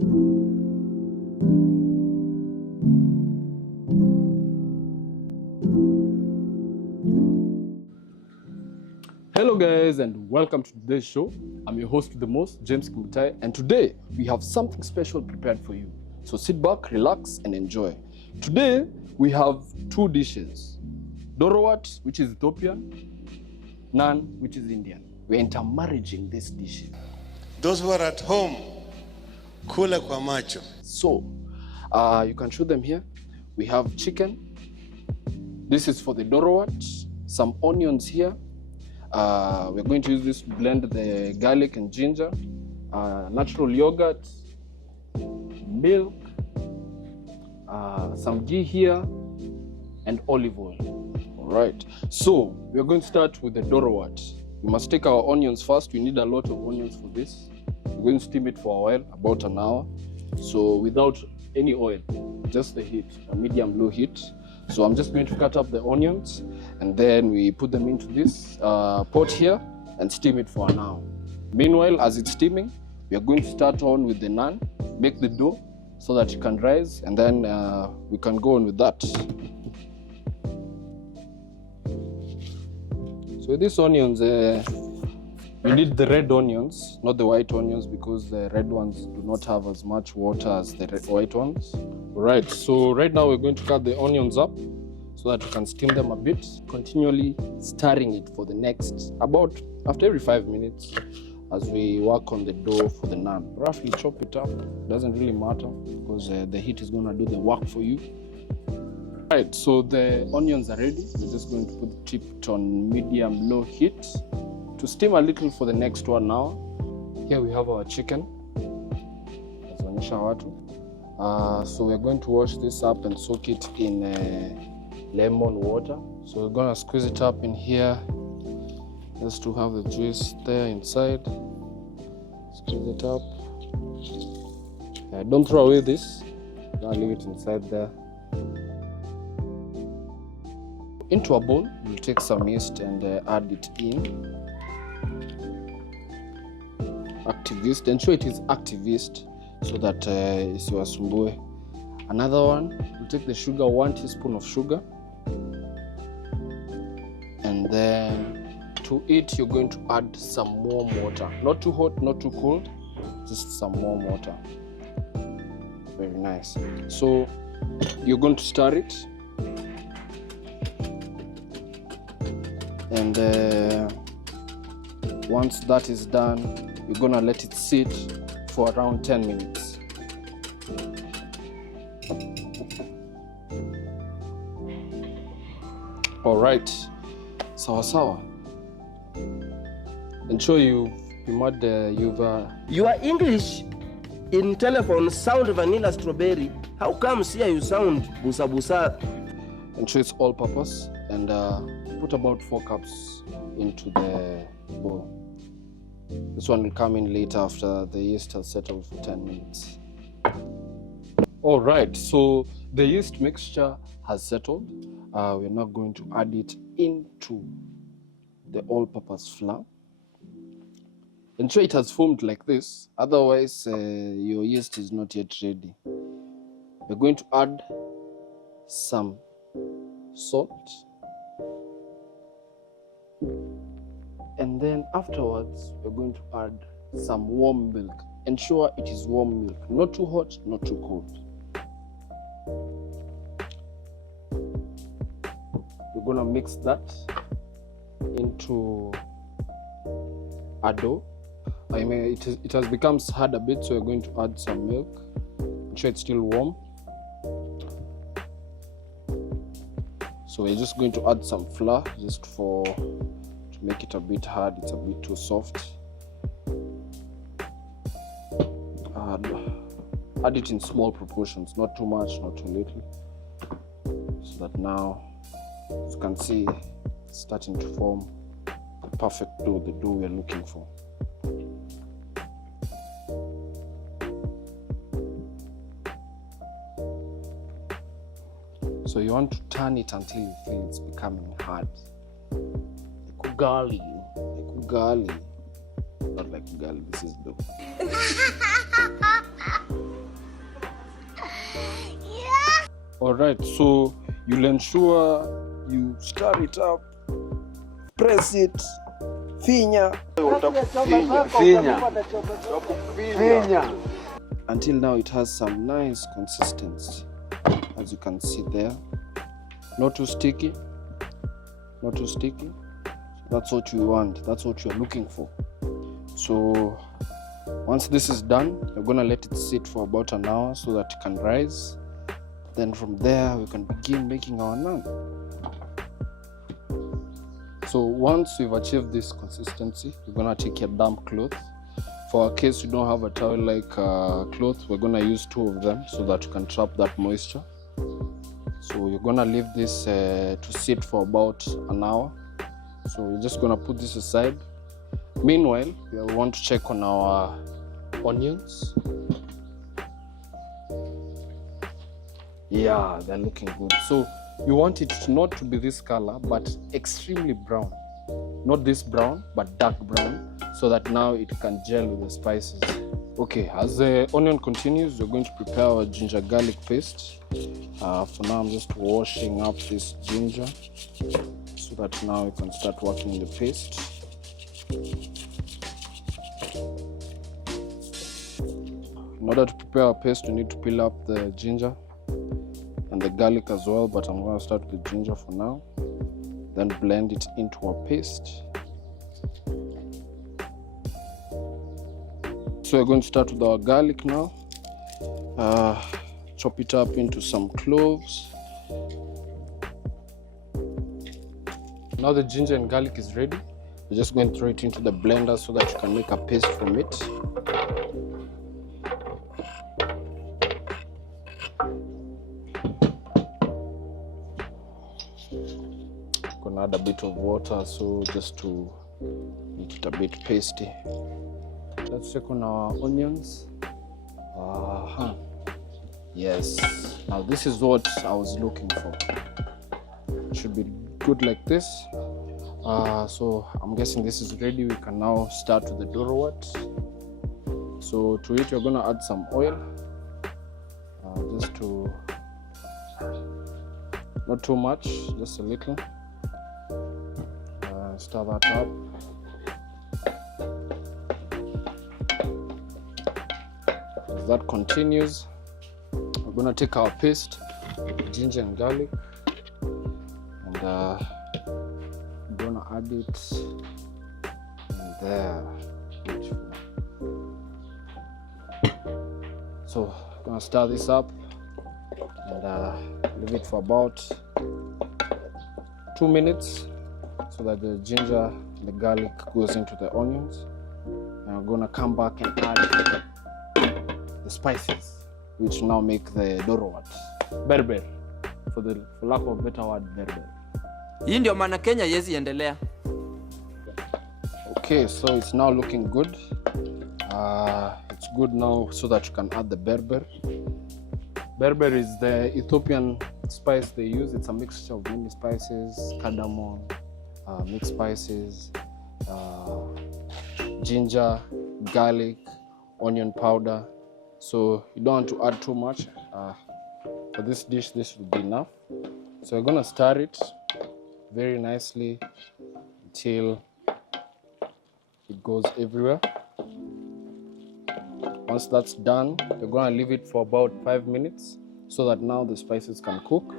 Hello guys and welcome to today's show. I'm your host with the most, James Kimutai, and today we have something special prepared for you. So sit back, relax and enjoy. Today we have two dishes. Doro Wat, which is Ethiopian, Naan, which is Indian. We're intermarrying these dishes. Those who are at home, kula kwa macho. So, you can show them here. We have chicken. This is for the Doro Wat. Some onions here. We're going to use this to blend the garlic and ginger, natural yogurt, milk, some ghee here, and olive oil. All right, so we're going to start with the Doro Wat. We must take our onions first. We need a lot of onions for this. We're going to steam it for a while, about an hour. So without any oil, just the heat, a medium-low heat. So I'm just going to cut up the onions and then we put them into this pot here and steam it for an hour. Meanwhile, as it's steaming, we are going to start on with the naan, make the dough so that it can rise, and then we can go on with that. So these onions, you need the red onions, not the white onions, because the red ones do not have as much water as the white ones. Right, so right now we're going to cut the onions up so that we can steam them a bit, continually stirring it for the next, about after every 5 minutes as we work on the dough for the naan. Roughly chop it up, doesn't really matter because the heat is gonna do the work for you. Right, so the onions are ready. We're just going to put it on medium-low heat to steam a little for the next 1 hour. Here we have our chicken. So we're going to wash this up and soak it in lemon water. So we're gonna squeeze it up in here just to have the juice there inside. Squeeze it up. Don't throw away this. I'll leave it inside there. Into a bowl, we'll take some yeast and add it in. Active yeast. Ensure it is active yeast so that isiwasumbue. Another one, we'll take the sugar, 1 teaspoon of sugar. And then to it, you're going to add some warm water. Not too hot, not too cold, just some warm water. Very nice. So you're going to stir it. And once that is done, you're gonna let it sit for around 10 minutes. All right, sawa. Ensure you've Your English in telephone sound vanilla strawberry. How come here you sound busa busa? Ensure it's all purpose and put about 4 cups into the bowl. This one will come in later after the yeast has settled for 10 minutes. All right, so the yeast mixture has settled. We're now going to add it into the all-purpose flour. Ensure it has formed like this, otherwise your yeast is not yet ready. We're going to add some salt. And then afterwards, we're going to add some warm milk. Ensure it is warm milk, not too hot, not too cold. We're gonna mix that into a dough. It has become hard a bit, so we're going to add some milk. Ensure it's still warm. So we're just going to add some flour just to make it a bit hard. It's a bit too soft. Add it in small proportions, not too much, not too little, so that now, as you can see, it's starting to form the perfect dough, the dough we're looking for. So you want to turn it until you feel it's becoming hard. Like ugali. Not like ugali, this is dough. Alright, so you'll ensure you stir it up, press it, finya until now it has some nice consistency, as you can see there. Not too sticky, not too sticky. That's what you want, that's what you're looking for. So once this is done, you're gonna let it sit for about an hour so that it can rise. Then from there we can begin making our naan. So once we've achieved this consistency, we're gonna take a damp cloth. For our case, you don't have a towel-like cloth, we're gonna use 2 of them so that you can trap that moisture. So you're gonna leave this to sit for about an hour. So you're just gonna put this aside. Meanwhile, we want to check on our onions. Yeah, they're looking good. So you want it not to be this color, but extremely brown. Not this brown, but dark brown, so that now it can gel with the spices. Okay, as the onion continues, we're going to prepare our ginger garlic paste. For now, I'm just washing up this ginger so that now we can start working the paste. In order to prepare our paste, we need to peel up the ginger and the garlic as well, but I'm going to start with the ginger for now, then blend it into our paste. So we're going to start with our garlic now. Chop it up into some cloves. Now the ginger and garlic is ready. We're just going to throw it into the blender so that you can make a paste from it. Gonna add a bit of water, so just to make it a bit pasty. Let's check on our onions. Yes, now this is what I was looking for. It should be good like this. So I'm guessing this is ready. We can now start with the Doro Wat. So to it, you're gonna add some oil, just to, not too much, just a little. Stir that up. As that continues, we're gonna take our paste, ginger and garlic, and we're gonna add it in there. Beautiful. So I'm gonna stir this up and leave it for about 2 minutes so that the ginger and the garlic goes into the onions. And we're gonna come back and add the spices, which now make the Doro Wat. Berber, for lack of a better word, berber. Hii ndio maana Kenya yezi endelea. Okay, so it's now looking good. It's good now so that you can add the berber. Berber is the Ethiopian spice they use. It's a mixture of many spices, cardamom, mixed spices, ginger, garlic, onion powder. So you don't want to add too much. For this dish, this will be enough. So we're gonna stir it very nicely until it goes everywhere. Once that's done, we're gonna leave it for about 5 minutes so that now the spices can cook.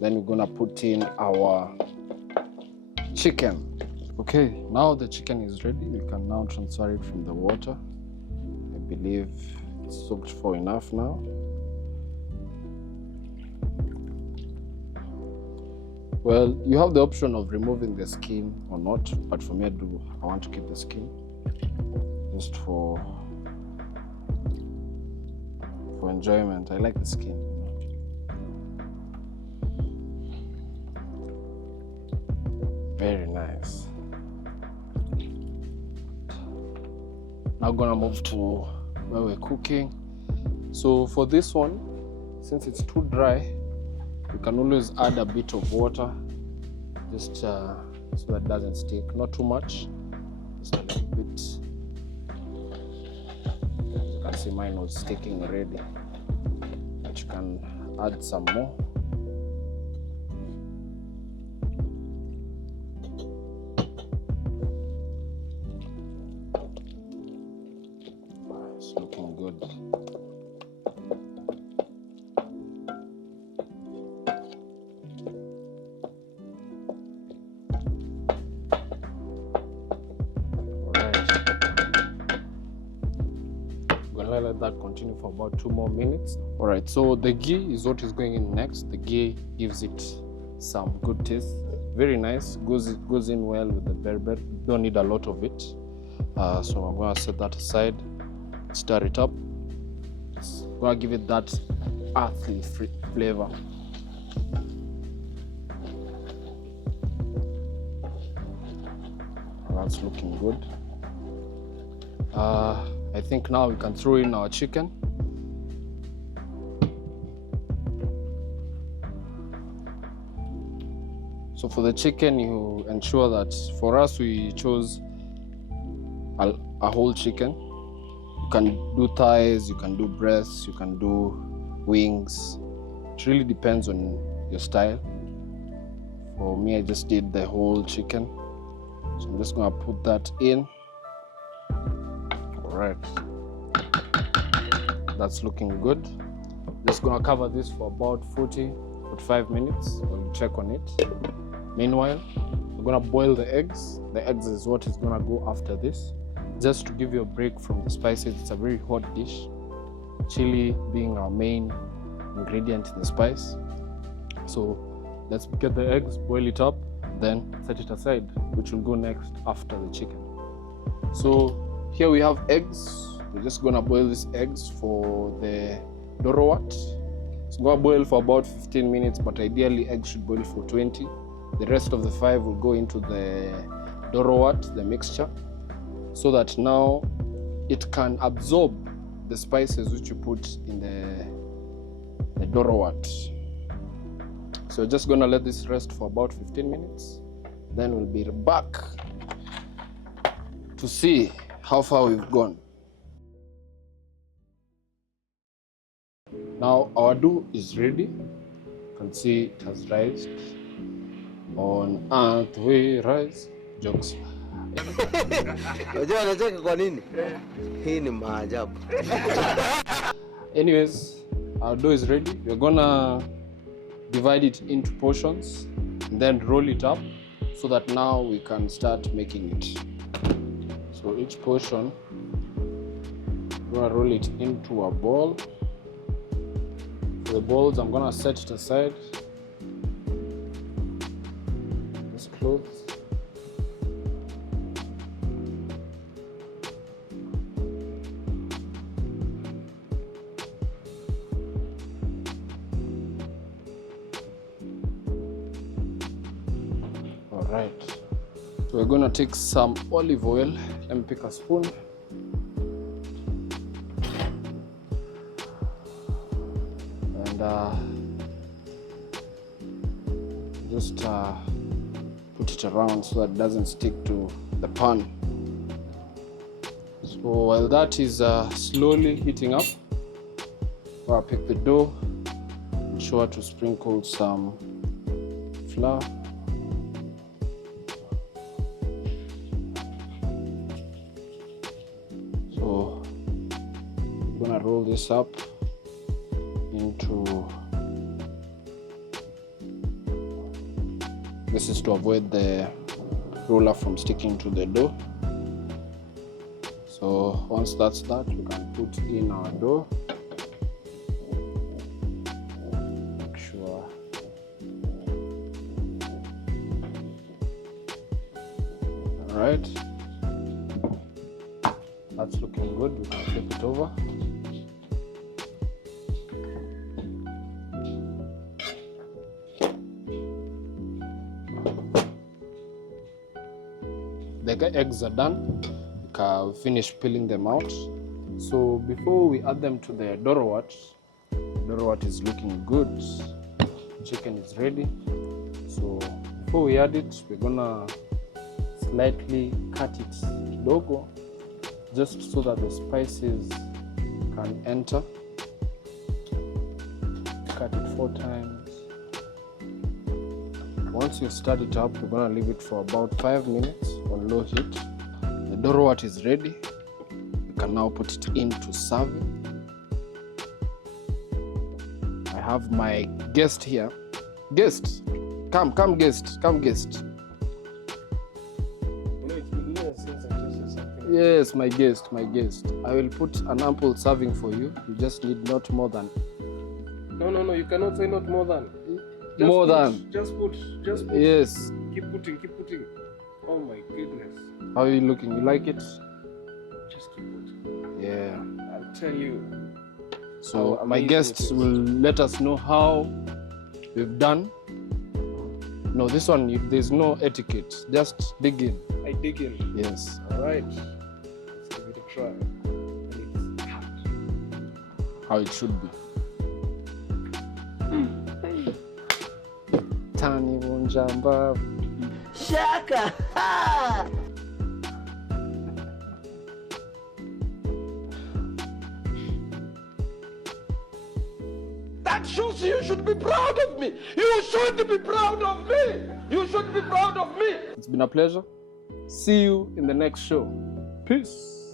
Then we're gonna put in our chicken. Okay, now the chicken is ready. We can now transfer it from the water. I believe it's soaked for enough now. Well, you have the option of removing the skin or not, but for me, I want to keep the skin just for enjoyment. I like the skin. Very nice. Now gonna move to where we're cooking. So for this one, since it's too dry, you can always add a bit of water, just so that it doesn't stick. Not too much, just a little bit. As you can see, mine was sticking already, but you can add some more. continue for about 2 more minutes. All right, so the ghee is what is going in next. The ghee gives it some good taste. Very nice, goes in well with the berber. Don't need a lot of it. So I'm gonna set that aside, stir it up. I'm gonna give it that earthy flavor. That's looking good. I think now we can throw in our chicken. So for the chicken, you ensure that for us, we chose a whole chicken. You can do thighs, you can do breasts, you can do wings. It really depends on your style. For me, I just did the whole chicken. So I'm just gonna put that in. All right, that's looking good. Just gonna cover this for about 45 minutes. We'll check on it. Meanwhile, we're gonna boil the eggs. The eggs is what is gonna go after this. Just to give you a break from the spices, it's a very hot dish. Chili being our main ingredient in the spice. So let's get the eggs, boil it up, then set it aside, which will go next after the chicken. So here we have eggs. We're just gonna boil these eggs for the Doro Wat. It's gonna boil for about 15 minutes, but ideally eggs should boil for 20. The rest of the 5 will go into the Doro Wat, the mixture, so that now it can absorb the spices which you put in the Doro Wat. So we're just gonna let this rest for about 15 minutes. Then we'll be back to see how far we've gone. Now our dough is ready. You can see it has rised. On earth we rise. Jokes. Unajua anacheka kwa nini? Hii ni maajabu. Anyways, our dough is ready. We're gonna divide it into portions and then roll it up so that now we can start making it. So each portion, we're gonna roll it into a ball. For the balls, I'm gonna set it aside. This cloth. All right. So we're gonna take some olive oil. Let me pick a spoon. And just put it around so that it doesn't stick to the pan. So while that is slowly heating up, I'll pick the dough. Be sure to sprinkle some flour. So I'm gonna roll this up into, this is to avoid the roller from sticking to the dough. So once that's that, we can put in our dough. Make sure. All right, that's looking good. We can flip it over. The eggs are done. We can finish peeling them out. So before we add them to the Doro Wat is looking good. Chicken is ready. So before we add it, we're gonna slightly cut it kidogo, just so that the spices can enter. Cut it 4 times. Once you start it up, we're gonna leave it for about 5 minutes on low heat. The Doro Wat is ready. We can now put it into serving. I have my guest here. Guest, come guest, come guest. You know, it's been years since I tasted something. Yes, my guest. I will put an ample serving for you. You just need not more than. No, you cannot say not more than. More than. Just put. Yes. Keep putting. Oh my goodness. How are you looking? You like it? Just keep putting. Yeah. I'll tell you. So How my amazing guests it is. will let us know how we've done. No, this one, there's no etiquette. Just dig in. I dig in. Yes. All right. Let's give it a try. And it's hot. How it should be. Tani Wonjamba. Shaka! That shows you should be proud of me. You should be proud of me. You should be proud of me. It's been a pleasure. See you in the next show. Peace.